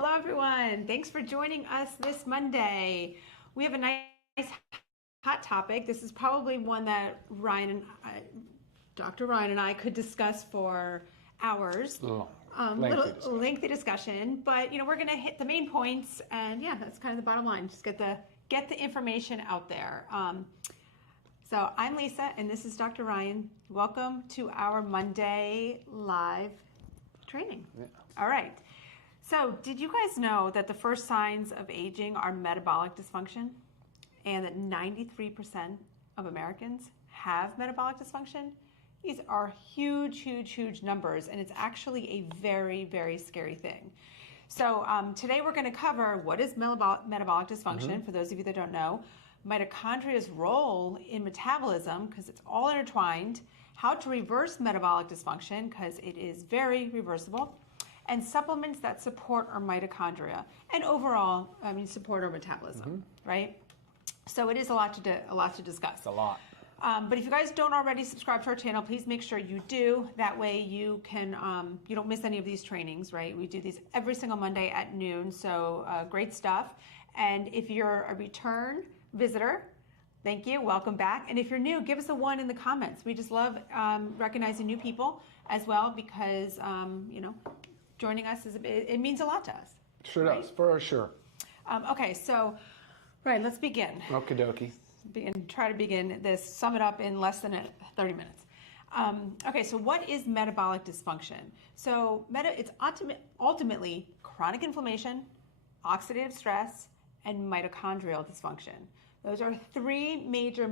Hello, everyone. Thanks for joining us this Monday. We have a nice hot topic. This is probably one that Dr. Ryan and I could discuss for hours. Lengthy discussion, but we're going to hit the main points, and that's kind of the bottom line. Just get the information out there. So I'm Lisa, and this is Dr. Ryan. Welcome to our Monday live training. Yeah. All right. So did you guys know that the first signs of aging are metabolic dysfunction, and that 93% of Americans have metabolic dysfunction? These are huge, huge, huge numbers, and it's actually a very, very scary thing. So today we're going to cover what is metabolic dysfunction, for those of you that don't know, mitochondria's role in metabolism, because it's all intertwined, how to reverse metabolic dysfunction, because it is very reversible, and supplements that support our mitochondria, and overall, support our metabolism, right? So it is a lot to discuss. It's a lot. But if you guys don't already subscribe to our channel, please make sure you do. That way you can, you don't miss any of these trainings, right? We do these every single Monday at noon, so great stuff. And if you're a return visitor, thank you, welcome back. And if you're new, give us a 1 in the comments. We just love recognizing new people as well, because, joining us, it means a lot to us. Sure does, for sure. Okay, so, right, let's begin. Okie dokie. Try to begin this, sum it up in less than 30 minutes. Okay, so what is metabolic dysfunction? So it's ultimately chronic inflammation, oxidative stress, and mitochondrial dysfunction. Those are three major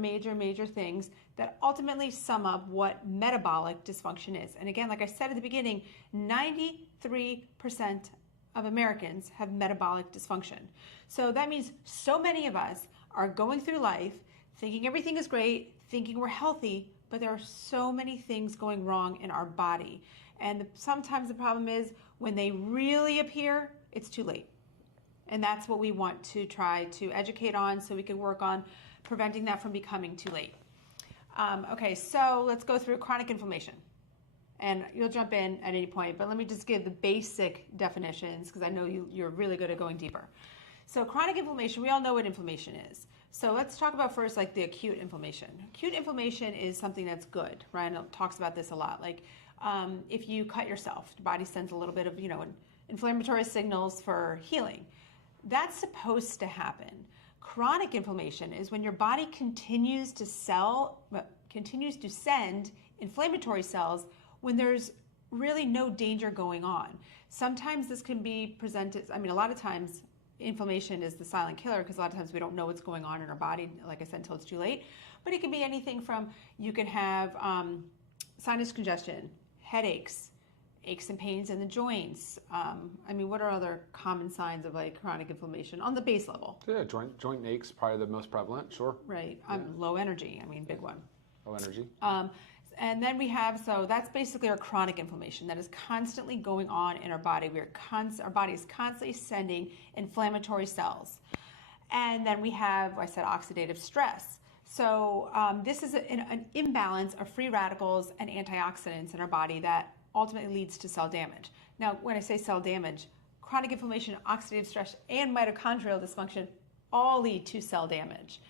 things that ultimately sum up what metabolic dysfunction is. And again, like I said at the beginning, 93% of Americans have metabolic dysfunction. So that means so many of us are going through life thinking everything is great, thinking we're healthy, but there are so many things going wrong in our body. And sometimes the problem is when they really appear, it's too late. And that's what we want to try to educate on, so we can work on preventing that from becoming too late. Okay, so let's go through chronic inflammation. And you'll jump in at any point, but let me just give the basic definitions, because I know you're really good at going deeper. So chronic inflammation, we all know what inflammation is. So let's talk about first like the acute inflammation. Acute inflammation is something that's good. Ryan talks about this a lot. Like if you cut yourself, the body sends a little bit of inflammatory signals for healing. That's supposed to happen. Chronic inflammation is when your body continues to send inflammatory cells when there's really no danger going on. Sometimes this can be presented, a lot of times inflammation is the silent killer, because a lot of times we don't know what's going on in our body, like I said, until it's too late. But it can be anything from, you can have sinus congestion, headaches, aches and pains in the joints. What are other common signs of like chronic inflammation on the base level? Yeah, joint aches, probably the most prevalent, sure. Right, low energy, big one. Low energy. And then we have, so that's basically our chronic inflammation that is constantly going on in our body. Our body is constantly sending inflammatory cells. And then we have, I said, oxidative stress. So this is an imbalance of free radicals and antioxidants in our body that ultimately leads to cell damage. Now, when I say cell damage, chronic inflammation, oxidative stress, and mitochondrial dysfunction all lead to cell damage.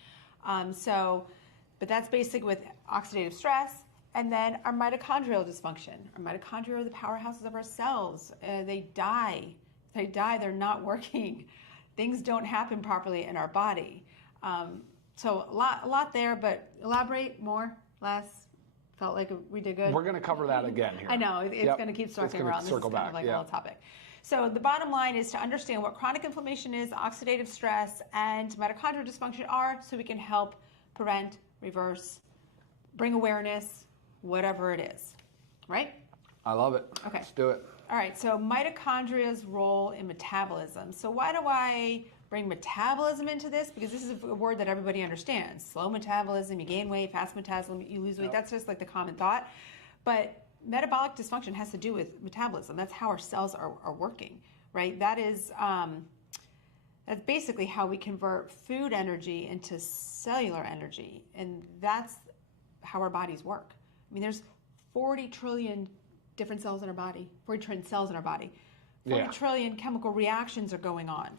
But that's basic with oxidative stress. And then our mitochondrial dysfunction. Our mitochondria are the powerhouses of our cells. They die. They're not working. Things don't happen properly in our body. So a lot there, but elaborate more, less. Felt like we did good. We're going to cover that again here. I know. It's going to keep circling around. This is kind of like a little topic. So the bottom line is to understand what chronic inflammation is, oxidative stress, and mitochondrial dysfunction are, so we can help prevent, reverse, bring awareness, whatever it is, right? I love it. Okay. Let's do it. All right, so mitochondria's role in metabolism. So why do I bring metabolism into this? Because this is a word that everybody understands. Slow metabolism, you gain weight, fast metabolism, you lose weight. Yep. That's just like the common thought. But metabolic dysfunction has to do with metabolism. That's how our cells are working, right? That's basically how we convert food energy into cellular energy. And that's how our bodies work. There's 40 trillion different cells in our body, 40 trillion cells in our body. Yeah. trillion chemical reactions are going on.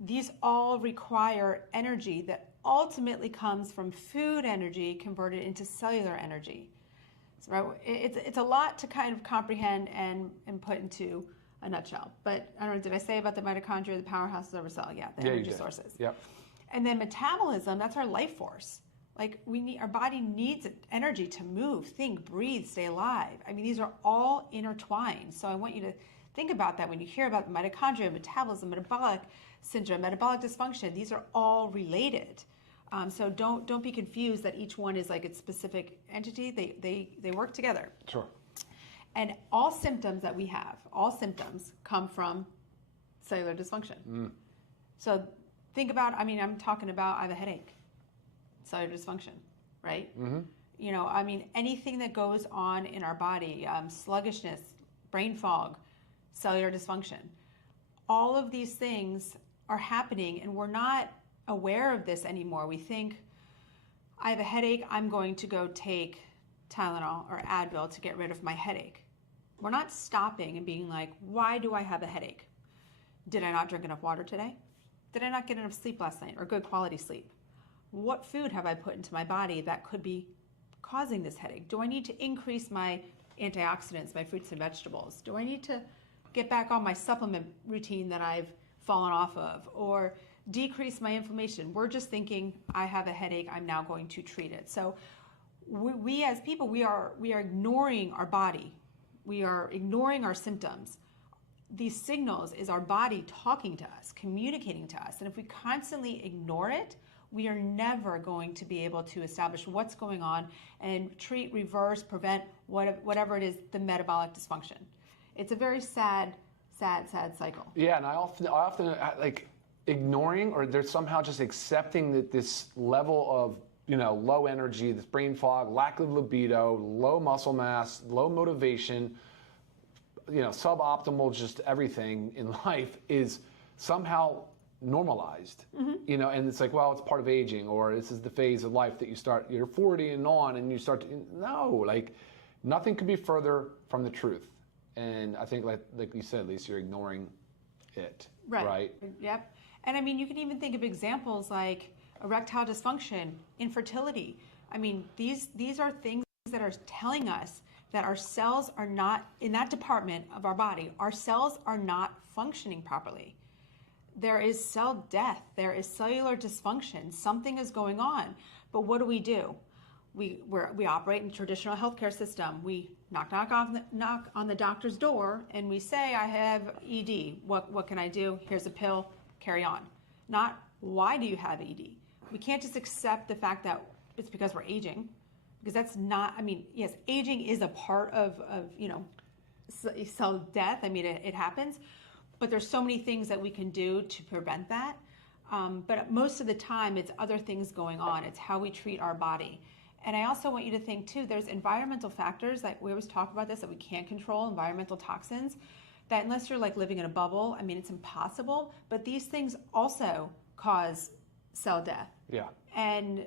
These all require energy that ultimately comes from food energy converted into cellular energy. So, right, it's a lot to kind of comprehend and put into a nutshell. But I don't know, did I say about the mitochondria, the powerhouses of our cell? Yeah, the energy sources. Yep. And then metabolism, that's our life force. Like our body needs energy to move, think, breathe, stay alive. I mean, these are all intertwined. So I want you to think about that when you hear about mitochondria, metabolism, metabolic syndrome, metabolic dysfunction. These are all related. So don't be confused that each one is like its specific entity. They work together. Sure. And all symptoms that we have, all symptoms come from cellular dysfunction. So think about, I'm talking about I have a headache. Cellular dysfunction, right? You know, anything that goes on in our body, sluggishness, brain fog, cellular dysfunction. All of these things are happening and we're not aware of this anymore. We think, I have a headache, I'm going to go take Tylenol or Advil to get rid of my headache. We're not stopping and being like, why do I have a headache? Did I not drink enough water today? Did I not get enough sleep last night or good quality sleep? What food have I put into my body that could be causing this headache? Do I need to increase my antioxidants, my fruits and vegetables? Do I need to get back on my supplement routine that I've fallen off of or decrease my inflammation? We're just thinking, I have a headache, I'm now going to treat it. So we as people, we are ignoring our body. We are ignoring our symptoms. These signals is our body talking to us, communicating to us. And if we constantly ignore it, we are never going to be able to establish what's going on and treat, reverse, prevent whatever it is, the metabolic dysfunction. It's a very sad cycle. Yeah, and I often like ignoring or they're somehow just accepting that this level of low energy, this brain fog, lack of libido, low muscle mass, low motivation, suboptimal just everything in life is somehow normalized, and it's like, well, it's part of aging, or this is the phase of life that you're 40 and on, and you start to, no, like nothing could be further from the truth. And I think like you said, Lisa, you're ignoring it, right? Yep. And you can even think of examples like erectile dysfunction, infertility. These are things that are telling us that our cells are not, in that department of our body, our cells are not functioning properly. There is cell death. There is cellular dysfunction. Something is going on. But what do? We operate in a traditional healthcare system. We knock on the doctor's door and we say, I have ED. What can I do? Here's a pill. Carry on. Not, why do you have ED? We can't just accept the fact that it's because we're aging, because that's not, yes, aging is a part of cell death. It happens. But there's so many things that we can do to prevent that. But most of the time, it's other things going on. It's how we treat our body. And I also want you to think, too, there's environmental factors that we always talk about this, that we can't control, environmental toxins, that unless you're like living in a bubble, it's impossible. But these things also cause cell death. Yeah. And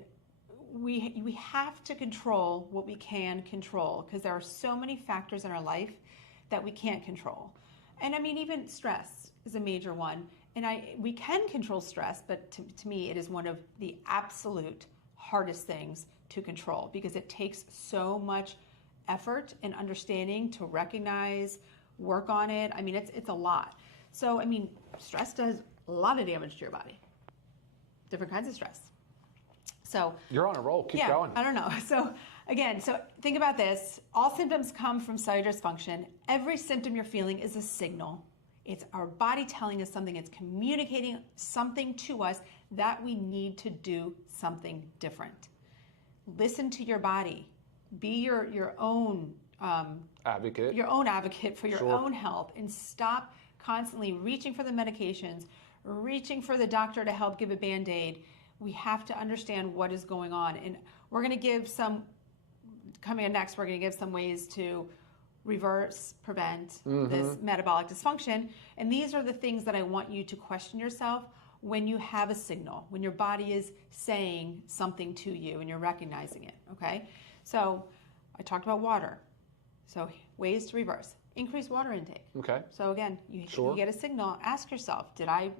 we have to control what we can control, because there are so many factors in our life that we can't control. And even stress is a major one. And we can control stress, but to me, it is one of the absolute hardest things to control, because it takes so much effort and understanding to recognize, work on it. It's a lot. So, stress does a lot of damage to your body. Different kinds of stress. So you're on a roll. Keep going. I don't know. So again, think about this. All symptoms come from cellular dysfunction. Every symptom you're feeling is a signal. It's our body telling us something. It's communicating something to us that we need to do something different. Listen to your body. Be your own advocate. Your own advocate for your own health, and stop constantly reaching for the medications, reaching for the doctor to help give a Band-Aid. We have to understand what is going on. And we're going to give coming up next, we're going to give some ways to reverse, prevent this metabolic dysfunction. And these are the things that I want you to question yourself when you have a signal, when your body is saying something to you and you're recognizing it, okay? So I talked about water. So ways to reverse. increase water intake. Okay. So again, you get a signal. Ask yourself, did I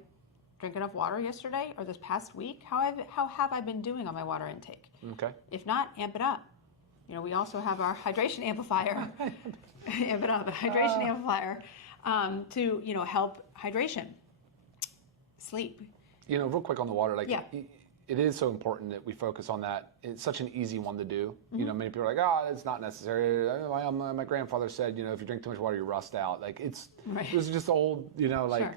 drink enough water yesterday or this past week? How have I been doing on my water intake? Okay. If not, amp it up. We also have our hydration amplifier. Amp it up, a hydration amplifier to help hydration. Sleep. Real quick on the water, it is so important that we focus on that. It's such an easy one to do. Many people are like, it's not necessary. My grandfather said, if you drink too much water, you rust out. This is just old, Sure.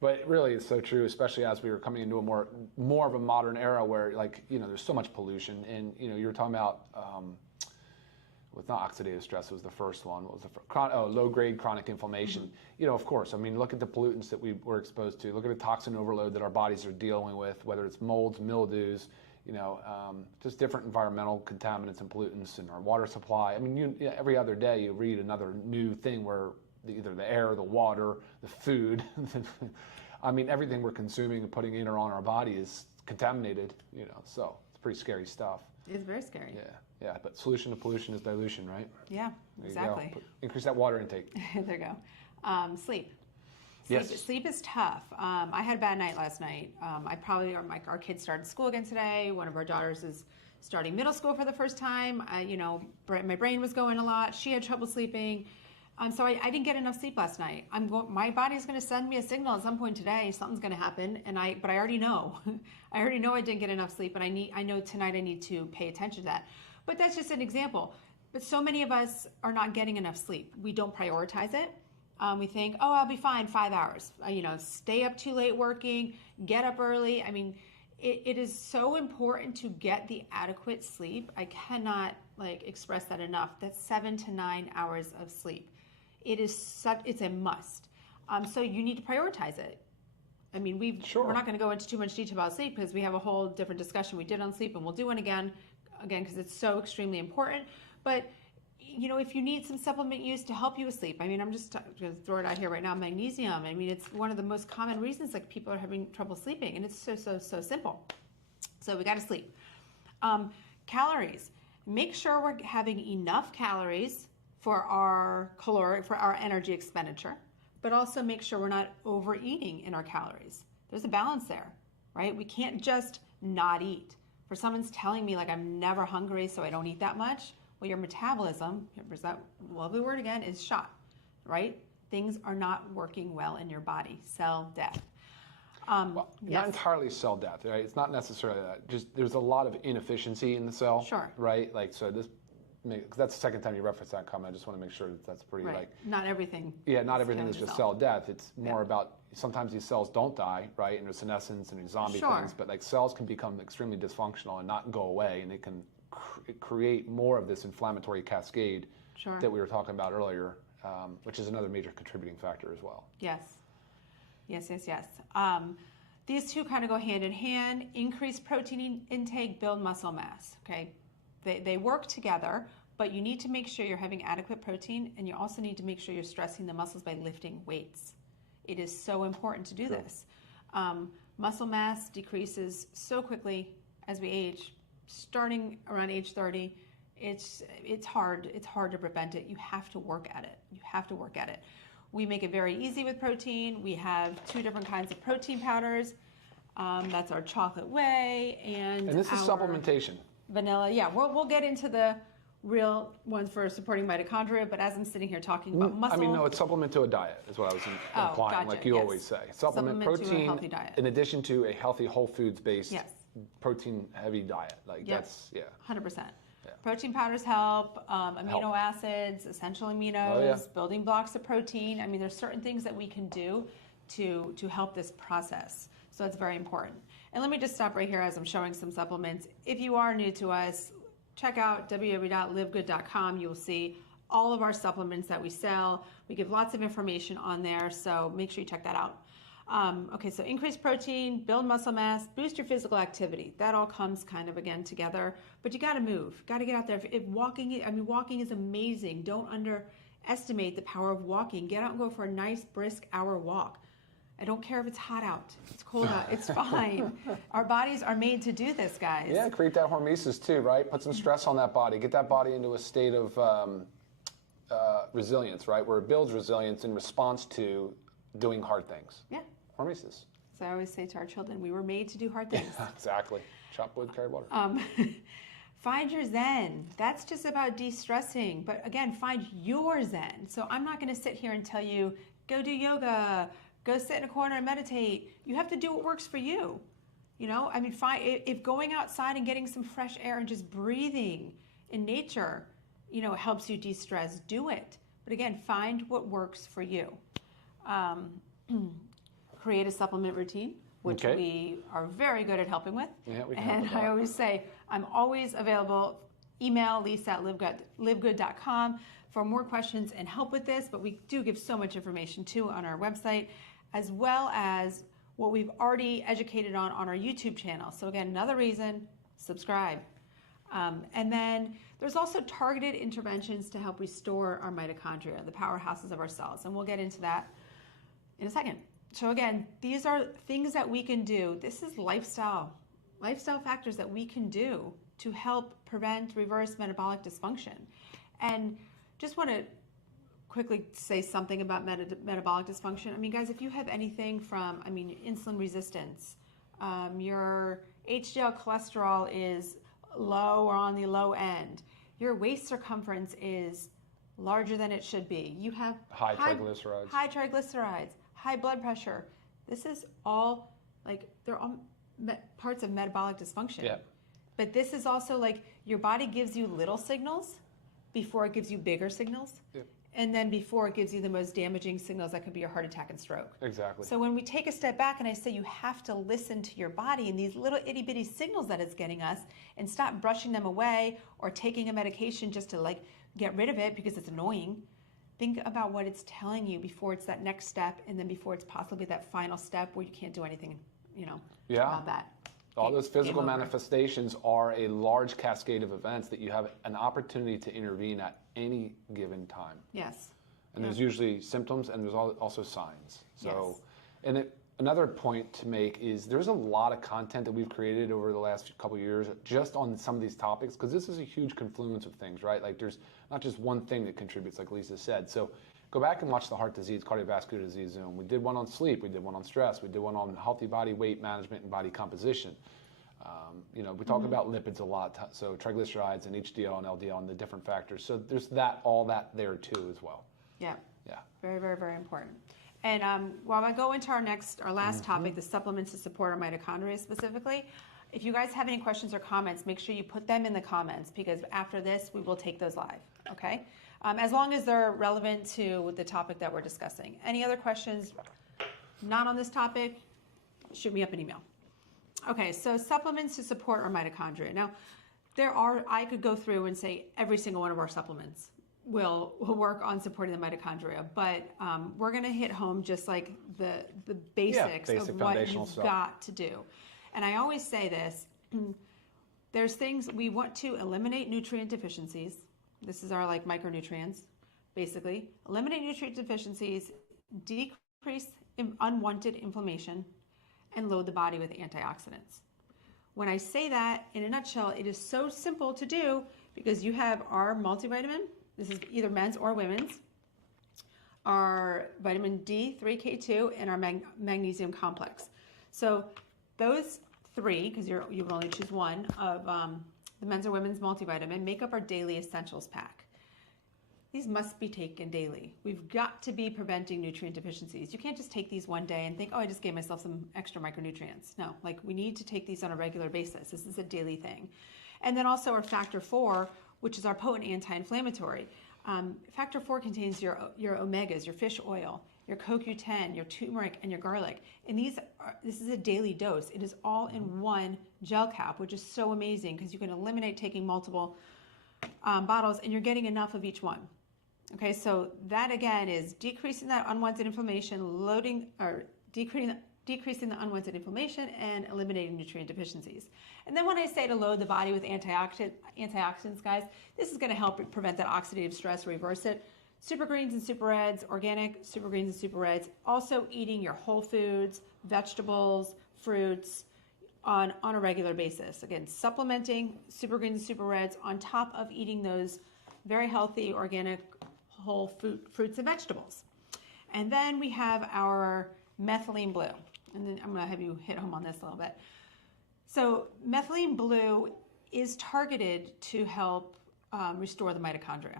But really it's so true, especially as we were coming into a more of a modern era where there's so much pollution. And, you were talking about, it's not oxidative stress, it was the first one. What was the first? Low-grade chronic inflammation. Of course, look at the pollutants that we were exposed to. Look at the toxin overload that our bodies are dealing with, whether it's molds, mildews, just different environmental contaminants and pollutants in our water supply. Every other day you read another new thing where either the air, the water, the food, everything we're consuming and putting in or on our body is contaminated, so it's pretty scary stuff. It's very scary. Yeah, but solution to pollution is dilution, right? Yeah, exactly. Increase that water intake. There you go. Sleep. Sleep is tough. I had a bad night last night. Our kids started school again today. One of our daughters is starting middle school for the first time. My brain was going a lot. She had trouble sleeping. So I didn't get enough sleep last night. My body's going to send me a signal at some point today. Something's going to happen, but I already know. I already know I didn't get enough sleep, and I know tonight I need to pay attention to that. But that's just an example. But so many of us are not getting enough sleep. We don't prioritize it. We think, I'll be fine 5 hours. Stay up too late working, get up early. It is so important to get the adequate sleep. I cannot express that enough. That's 7 to 9 hours of sleep. It's a must. So you need to prioritize it. We're not going to go into too much detail about sleep because we have a whole different discussion we did on sleep, and we'll do one again because it's so extremely important. But if you need some supplement use to help you with sleep, I'm just going to throw it out here right now. Magnesium. It's one of the most common reasons people are having trouble sleeping, and it's so simple. So we got to sleep. Calories. Make sure we're having enough calories for our energy expenditure, but also make sure we're not overeating in our calories. There's a balance there, right? We can't just not eat. For someone's telling me I'm never hungry, so I don't eat that much, well, your metabolism, here's that lovely word again, is shot, right? Things are not working well in your body. Cell death. Not entirely cell death, right? It's not necessarily that. Just there's a lot of inefficiency in the cell, right? That's the second time you reference that comment. I just want to make sure that's pretty not everything. Yeah, not everything is just cell death. It's more about sometimes these cells don't die, right? And there's senescence and these zombie things, but cells can become extremely dysfunctional and not go away, and it can create more of this inflammatory cascade that we were talking about earlier, which is another major contributing factor as well. Yes. These two kind of go hand in hand. Increase protein intake, build muscle mass. Okay. They work together, but you need to make sure you're having adequate protein, and you also need to make sure you're stressing the muscles by lifting weights. It is so important to do this. Muscle mass decreases so quickly as we age, starting around age 30. It's hard to prevent it. You have to work at it. We make it very easy with protein. We have 2 different kinds of protein powders. That's our chocolate whey and this is supplementation. Vanilla. Yeah, we'll get into the real ones for supporting mitochondria, but as I'm sitting here talking about muscle... no, it's supplement to a diet is what I was implying, like you always say. Supplement protein to a healthy diet. In addition to a healthy whole foods-based protein-heavy diet. 100%. Protein powders help, amino acids, essential aminos, building blocks of protein. There's certain things that we can do to help this process. So it's very important. And let me just stop right here as I'm showing some supplements. If you are new to us, check out www.livegood.com. You'll see all of our supplements that we sell. We give lots of information on there, so make sure you check that out. So increase protein, build muscle mass, boost your physical activity. That all comes kind of again together, but you got to move, got to get out there. If walking is amazing. Don't underestimate the power of walking. Get out and go for a nice brisk hour walk. I don't care if it's hot out, it's cold out, it's fine. Our bodies are made to do this, guys. Yeah, create that hormesis too, right? Put some stress on that body. Get that body into a state of resilience, right? Where it builds resilience in response to doing hard things. Yeah. Hormesis. So I always say to our children, we were made to do hard things. Exactly. Chop wood, carry water. Find your zen. That's just about de-stressing. But again, find your zen. So I'm not going to sit here and tell you, go do yoga, go sit in a corner and meditate. You have to do what works for you. You know, I mean, if going outside and getting some fresh air and just breathing in nature, you know, helps you de-stress, do it. But again, find what works for you. Create a supplement routine, which we are very good at helping with. Yeah, we can and help with that. I always say, I'm always available. Email lisa@livegood.com for more questions and help with this. But we do give so much information too on our website, as well as what we've already educated on our YouTube channel. So again, another reason, subscribe. And then there's also targeted interventions to help restore our mitochondria, the powerhouses of our cells. And we'll get into that in a second. So again, these are things that we can do. This is lifestyle factors that we can do to help prevent, reverse metabolic dysfunction. And just want to quickly say something about metabolic dysfunction. I mean, guys, if you have anything from, insulin resistance, your HDL cholesterol is low or on the low end, your waist circumference is larger than it should be, you have high triglycerides, high blood pressure. This is all they're all parts of metabolic dysfunction. Yeah. But this is also your body gives you little signals before it gives you bigger signals. Yeah. And then before it gives you the most damaging signals that could be a heart attack and stroke. Exactly. So when we take a step back and I say you have to listen to your body and these little itty bitty signals that it's getting us and stop brushing them away or taking a medication just to get rid of it because it's annoying. Think about what it's telling you before it's that next step and then before it's possibly that final step where you can't do anything, about that. All those physical manifestations are a large cascade of events that you have an opportunity to intervene at any given time. Yes. And there's usually symptoms and there's also signs. So, yes. Another point to make is there's a lot of content that we've created over the last couple of years just on some of these topics, because this is a huge confluence of things, right? There's not just one thing that contributes, like Lisa said. So go back and watch the heart disease, cardiovascular disease zone. We did one on sleep. We did one on stress. We did one on healthy body weight management and body composition. We talk about lipids a lot, so triglycerides and HDL and LDL and the different factors. So there's all that there too as well. Yeah. Yeah. Very, very, very important. And while I go into our last topic, the supplements to support our mitochondria specifically, if you guys have any questions or comments, make sure you put them in the comments, because after this, we will take those live, okay? As long as they're relevant to the topic that we're discussing. Any other questions not on this topic, shoot me up an email. Okay, so supplements to support our mitochondria. Now, I could go through and say every single one of our supplements will work on supporting the mitochondria, but we're going to hit home just like the basics of what you've got to do. And I always say this, there's things we want to eliminate nutrient deficiencies. This is our micronutrients, basically. Eliminate nutrient deficiencies, decrease unwanted inflammation, and load the body with antioxidants. When I say that, in a nutshell, it is so simple to do because you have our multivitamin. This is either men's or women's. Our vitamin D3K2 and our magnesium complex. So those three, because you will only choose one of the men's or women's multivitamin, make up our daily essentials pack. These must be taken daily. We've got to be preventing nutrient deficiencies. You can't just take these one day and think, oh, I just gave myself some extra micronutrients. No, we need to take these on a regular basis. This is a daily thing. And then also our factor 4, which is our potent anti-inflammatory. Factor 4 contains your omegas, your fish oil, your CoQ10, your turmeric, and your garlic. And this is a daily dose. It is all in one gel cap, which is so amazing because you can eliminate taking multiple bottles and you're getting enough of each one. Okay, so that again is decreasing that unwanted inflammation, decreasing the unwanted inflammation, and eliminating nutrient deficiencies. And then when I say to load the body with antioxidants, guys, this is going to help prevent that oxidative stress, reverse it. Super greens and super reds, organic super greens and super reds. Also eating your whole foods, vegetables, fruits on a regular basis. Again, supplementing super greens and super reds on top of eating those very healthy, organic, whole fruits and vegetables. And then we have our methylene blue. And then I'm going to have you hit home on this a little bit. So methylene blue is targeted to help restore the mitochondria.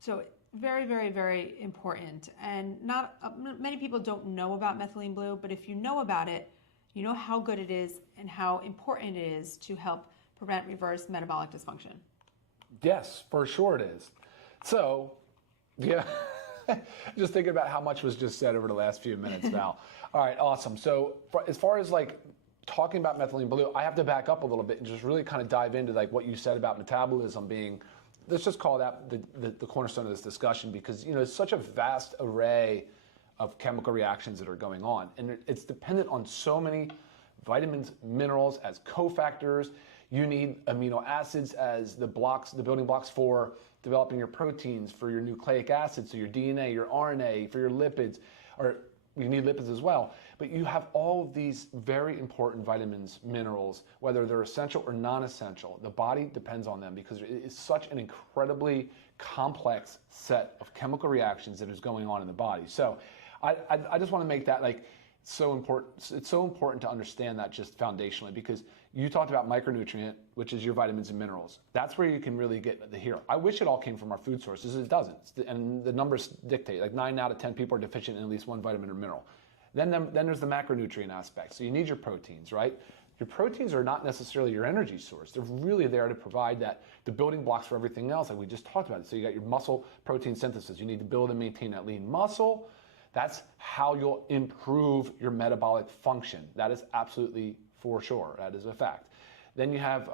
So very, very, very important. And not many people don't know about methylene blue, but if you know about it, you know how good it is and how important it is to help prevent reverse metabolic dysfunction. Yes, for sure it is. So, yeah, just thinking about how much was just said over the last few minutes, Val. All right, awesome. So as far as like talking about methylene blue, I have to back up a little bit and just really kind of dive into like what you said about metabolism being, let's just call that the cornerstone of this discussion, because it's such a vast array of chemical reactions that are going on, and it's dependent on so many vitamins, minerals as cofactors. You need amino acids as the building blocks for developing your proteins, for your nucleic acids, so your DNA, your RNA, for your lipids, or you need lipids as well. But you have all of these very important vitamins, minerals, whether they're essential or non-essential. The body depends on them because it is such an incredibly complex set of chemical reactions that is going on in the body. So I just want to make that like so important. It's so important to understand that just foundationally, because you talked about micronutrient, which is your vitamins and minerals. That's where you can really get the hero. I wish it all came from our food sources. It doesn't. And the numbers dictate, like 9 out of 10 people are deficient in at least one vitamin or mineral. Then there's the macronutrient aspect. So you need your proteins, right? Your proteins are not necessarily your energy source. They're really there to provide the building blocks for everything else, like we just talked about. So you got your muscle protein synthesis. You need to build and maintain that lean muscle. That's how you'll improve your metabolic function. That is absolutely for sure. That is a fact. Then you have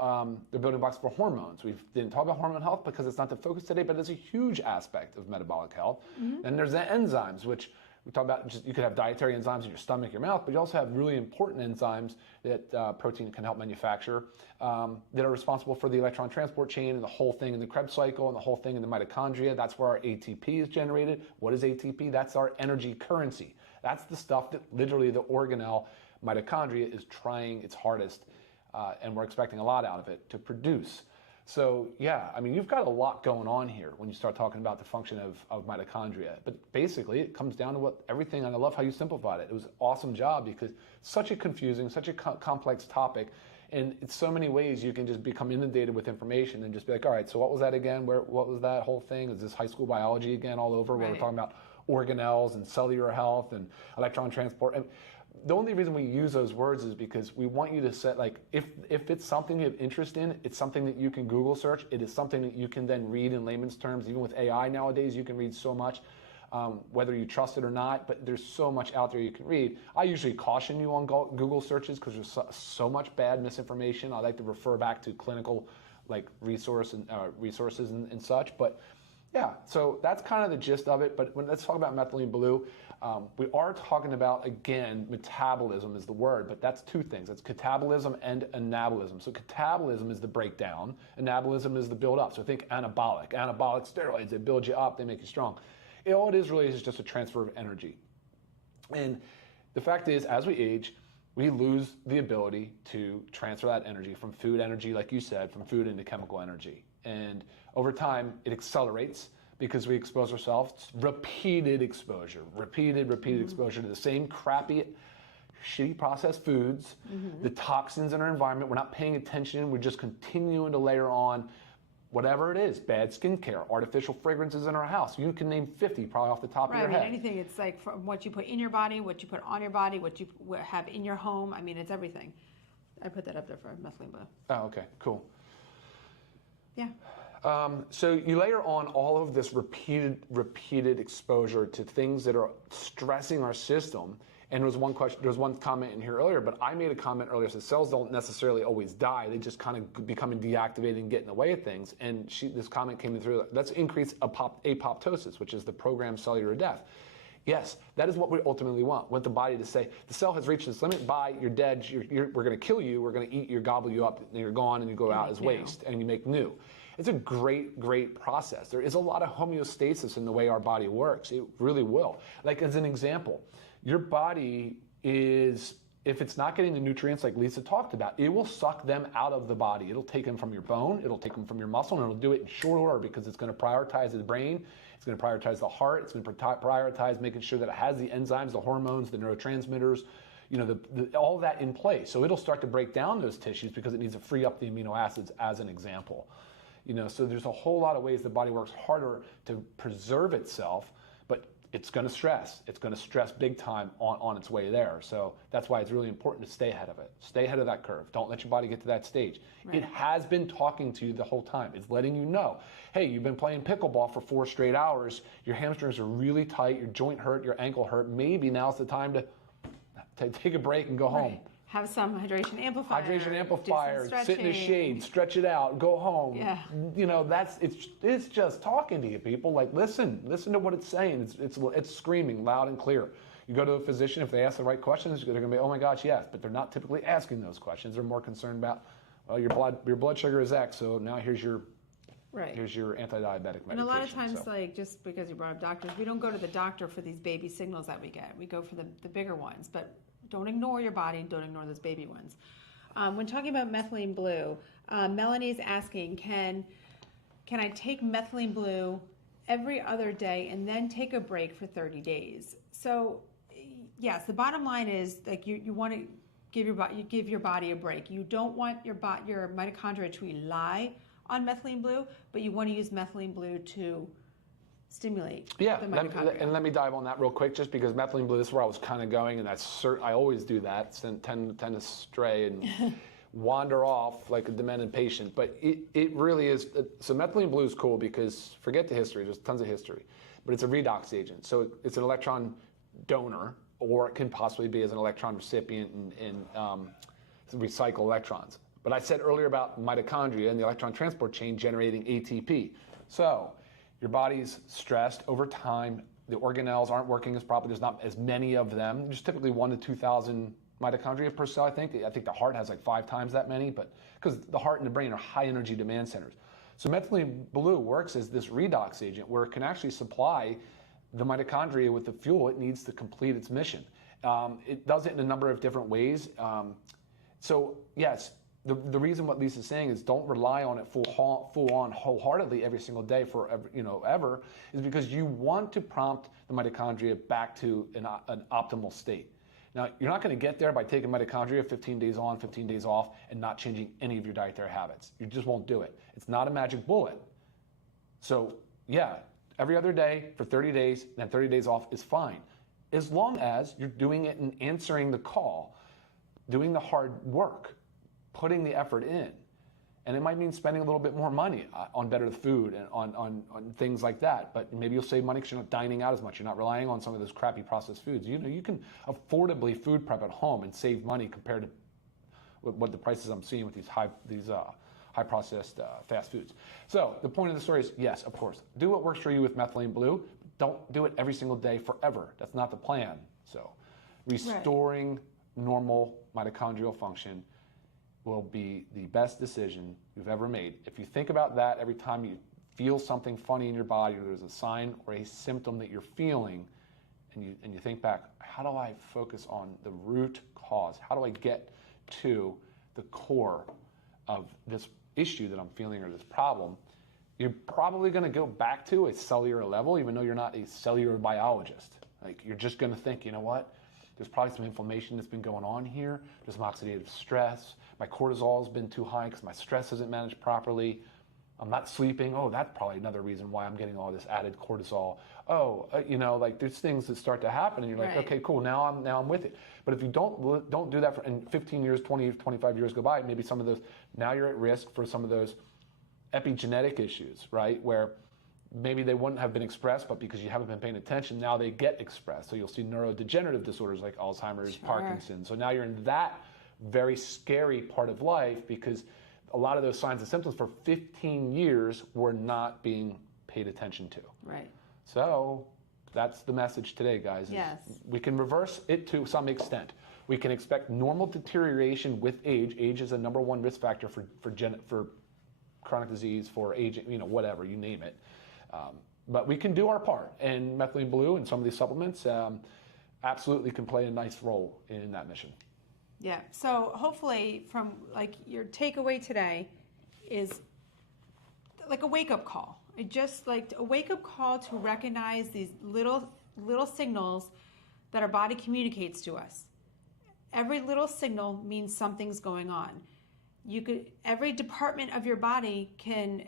the building blocks for hormones. We didn't talk about hormone health because it's not the focus today, but it's a huge aspect of metabolic health. Mm-hmm. Then there's the enzymes, which we talk about. You could have dietary enzymes in your stomach, your mouth, but you also have really important enzymes that protein can help manufacture that are responsible for the electron transport chain and the whole thing in the Krebs cycle and the whole thing in the mitochondria. That's where our ATP is generated. What is ATP? That's our energy currency. That's the stuff that literally the organelle mitochondria is trying its hardest, and we're expecting a lot out of it, to produce. So yeah, I mean, you've got a lot going on here when you start talking about the function of mitochondria. But basically, it comes down to everything, and I love how you simplified it. It was an awesome job because such a confusing, such a complex topic, and in so many ways you can just become inundated with information and just be like, all right, so what was that again? What was that whole thing? Is this high school biology again all over, where we're talking about organelles and cellular health and electron transport? And the only reason we use those words is because we want you to set, like, if it's something you have interest in, it's something that you can Google search. It is something that you can then read in layman's terms. Even with AI nowadays, you can read so much, whether you trust it or not, but there's so much out there you can read. I usually caution you on Google searches because there's so much bad misinformation. I like to refer back to clinical resources and such. But yeah, so that's kind of the gist of it. But let's talk about methylene blue. We are talking about, again, metabolism is the word, but that's two things. That's catabolism and anabolism. So catabolism is the breakdown. Anabolism is the build up. So think anabolic. Anabolic steroids, they build you up, they make you strong. All it is really is just a transfer of energy. And the fact is, as we age, we lose the ability to transfer that energy from food energy, like you said, from food into chemical energy. And over time, it accelerates because we expose ourselves to repeated exposure to the same crappy, shitty processed foods, the toxins in our environment. We're not paying attention. We're just continuing to layer on whatever it is, bad skincare, artificial fragrances in our house. You can name 50 probably off the top of your head. Anything. It's like from what you put in your body, what you put on your body, what you have in your home. I mean, it's everything. I put that up there for methylene blue. Oh, okay, cool. Yeah. So you layer on all of this repeated exposure to things that are stressing our system. And there was one comment in here earlier, but I made a comment earlier. So cells don't necessarily always die; they just kind of become deactivated and get in the way of things. And this comment came in through. Let's increase apoptosis, which is the programmed cellular death. Yes, that is what we ultimately want. We want the body to say, the cell has reached this limit. Bye, you're dead. We're going to kill you. We're going to eat you, gobble you up, and you're gone, and you go out as waste, and you make new. It's a great, great process. There is a lot of homeostasis in the way our body works. It really will. Like, as an example, your body is if it's not getting the nutrients like Lisa talked about, it will suck them out of the body. It'll take them from your bone, it'll take them from your muscle, and it'll do it in short order because it's going to prioritize the brain, it's going to prioritize the heart, it's going to prioritize making sure that it has the enzymes, the hormones, the neurotransmitters, all that in place. So it'll start to break down those tissues because it needs to free up the amino acids, as an example. So there's a whole lot of ways the body works harder to preserve itself, but it's going to stress. It's going to stress big time on its way there. So that's why it's really important to stay ahead of it. Stay ahead of that curve. Don't let your body get to that stage. Right. It has been talking to you the whole time. It's letting you know, hey, you've been playing pickleball for 4 straight hours. Your hamstrings are really tight. Your joint hurt. Your ankle hurt. Maybe now's the time to take a break and go home. Have some hydration amplifier. Hydration amplifier, sit in the shade, stretch it out, go home. Yeah. It's just talking to you, people. Like, listen to what it's saying. It's screaming loud and clear. You go to a physician, if they ask the right questions, they're going to be, oh my gosh, yes. But they're not typically asking those questions. They're more concerned about, well, your blood sugar is X, so now here's your anti-diabetic medication. And a lot of times, like, just because you brought up doctors, we don't go to the doctor for these baby signals that we get. We go for the bigger ones. But don't ignore your body. Don't ignore those baby ones. When talking about methylene blue, Melanie's asking, can I take methylene blue every other day and then take a break for 30 days? So, yes, the bottom line is, like, you want to give your body a break. You don't want your mitochondria to rely on methylene blue, but you want to use methylene blue to stimulate the mitochondria. Let me dive on that real quick, just because methylene blue, this is where I was kind of going, and I always do that, tend to stray and wander off like a demented patient, but it really is. So methylene blue is cool because, forget the history, there's tons of history, but it's a redox agent. So it's an electron donor, or it can possibly be as an electron recipient and recycle electrons. But I said earlier about mitochondria and the electron transport chain generating ATP. So your body's stressed over time. The organelles aren't working as properly. There's not as many of them. There's typically 1,000 to 2,000 mitochondria per cell, I think. I think the heart has like 5 times that many, but because the heart and the brain are high energy demand centers. So methylene blue works as this redox agent where it can actually supply the mitochondria with the fuel it needs to complete its mission. It does it in a number of different ways. So yes, the reason what Lisa's saying is don't rely on it full on wholeheartedly every single day ever, is because you want to prompt the mitochondria back to an optimal state. Now, you're not going to get there by taking mitochondria 15 days on, 15 days off, and not changing any of your dietary habits. You just won't do it. It's not a magic bullet. So yeah, every other day for 30 days, and then 30 days off is fine, as long as you're doing it and answering the call, doing the hard work, putting the effort in. And it might mean spending a little bit more money on better food and on things like that. But maybe you'll save money because you're not dining out as much. You're not relying on some of those crappy processed foods. You can affordably food prep at home and save money compared to what the prices I'm seeing with these high processed fast foods. So the point of the story is, yes, of course, do what works for you with methylene blue. Don't do it every single day forever. That's not the plan. So restoring normal mitochondrial function will be the best decision you've ever made. If you think about that every time you feel something funny in your body, or there's a sign or a symptom that you're feeling, and you think back, how do I focus on the root cause? How do I get to the core of this issue that I'm feeling or this problem? You're probably going to go back to a cellular level, even though you're not a cellular biologist. Like, you're just going to think, you know what? There's probably some inflammation that's been going on here. There's some oxidative stress. My cortisol has been too high because my stress isn't managed properly. I'm not sleeping. Oh, that's probably another reason why I'm getting all this added cortisol. Oh, like there's things that start to happen, and you're like, okay, cool. Now I'm with it. But if you don't do that and 15 years, 20, 25 years go by, maybe some of those, now you're at risk for some of those epigenetic issues, right? Where maybe they wouldn't have been expressed, but because you haven't been paying attention, now they get expressed. So you'll see neurodegenerative disorders like Alzheimer's, Parkinson's. So now you're in that very scary part of life because a lot of those signs and symptoms for 15 years were not being paid attention to. Right. So that's the message today, guys. Yes. We can reverse it to some extent. We can expect normal deterioration with age. Age is the #1 risk factor for chronic disease, for aging, whatever, you name it. But we can do our part, and methylene blue and some of these supplements absolutely can play a nice role in that mission. Yeah. So hopefully from like your takeaway today is like a wake-up call. Just like a wake-up call to recognize these little signals that our body communicates to us. Every little signal means something's going on. Every department of your body can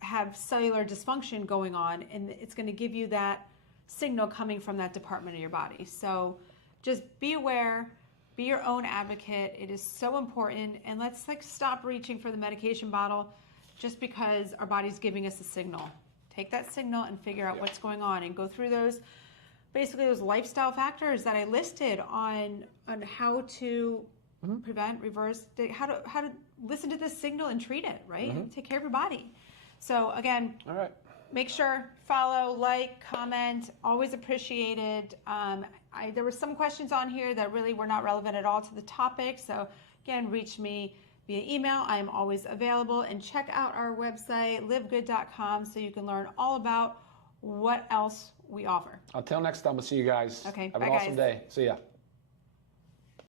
have cellular dysfunction going on, and it's going to give you that signal coming from that department of your body. So just be aware, be your own advocate. It is so important, and let's like stop reaching for the medication bottle just because our body's giving us a signal. Take that signal and figure out what's going on, and go through those lifestyle factors that I listed on how to prevent, reverse, how to listen to this signal and treat it, right? And take care of your body. So again, all right. Make sure, follow, like, comment, always appreciated. There were some questions on here that really were not relevant at all to the topic. So again, reach me via email. I am always available, and check out our website, livegood.com, so you can learn all about what else we offer. Until next time, we'll see you guys. Okay, Have bye, an awesome guys. day. See ya.